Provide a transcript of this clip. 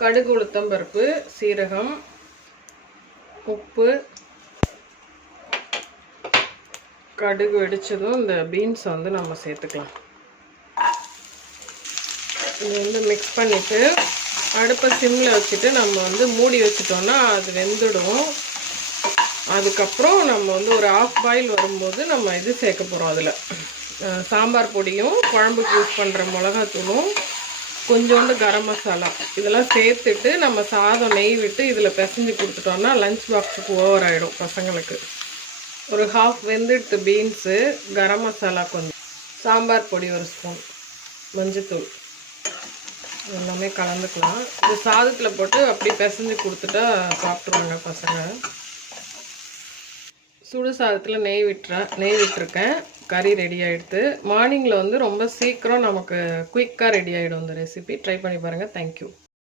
கடுகு, உளுத்தம் பருப்பு, சீரகம், உப்பு. கடுகு வெடிச்சதும் இந்த பீன்ஸை வந்து நம்ம சேர்த்துக்கலாம். இது வந்து மிக்ஸ் பண்ணிவிட்டு அடுப்பை சிம்மில் வச்சுட்டு நம்ம வந்து மூடி வச்சிட்டோம்னா அது வெந்துடும். அதுக்கப்புறம் நம்ம வந்து ஒரு ஆஃப் பாயில் வரும்போது நம்ம இது சேர்க்க போகிறோம். அதில் சாம்பார் பொடியும், குழம்புக்கு யூஸ் பண்ணுற மிளகாத்தூளும், கொஞ்சோண்டு கரம் மசாலா இதெல்லாம் சேர்த்துட்டு நம்ம சாதம் நெய் விட்டு இதில் பிசைஞ்சு கொடுத்துட்டோம்னா லஞ்ச் பாக்ஸுக்கு ஓவர் ஆகிடும் பசங்களுக்கு. ஒரு ஹாஃப் வெந்துடுத்து பீன்ஸு, கரம் மசாலா கொஞ்சம், சாம்பார் பொடி ஒரு ஸ்பூன், மஞ்சத்தூள் எல்லாமே கலந்துக்கலாம். இது சாதத்தில் போட்டு அப்படியே பிசைஞ்சு கொடுத்துட்டா சாப்பிட்ருவாங்க பசங்க. சுடு சாதத்தில் நெய் விட்டுருக்கேன். கறி ரெடி ஆகிடுது. மார்னிங்கில் வந்து ரொம்ப சீக்கிரம் நமக்கு குயிக்காக ரெடி ஆகிடும் இந்த ரெசிபி. ட்ரை பண்ணி பாருங்கள். தேங்க்யூ.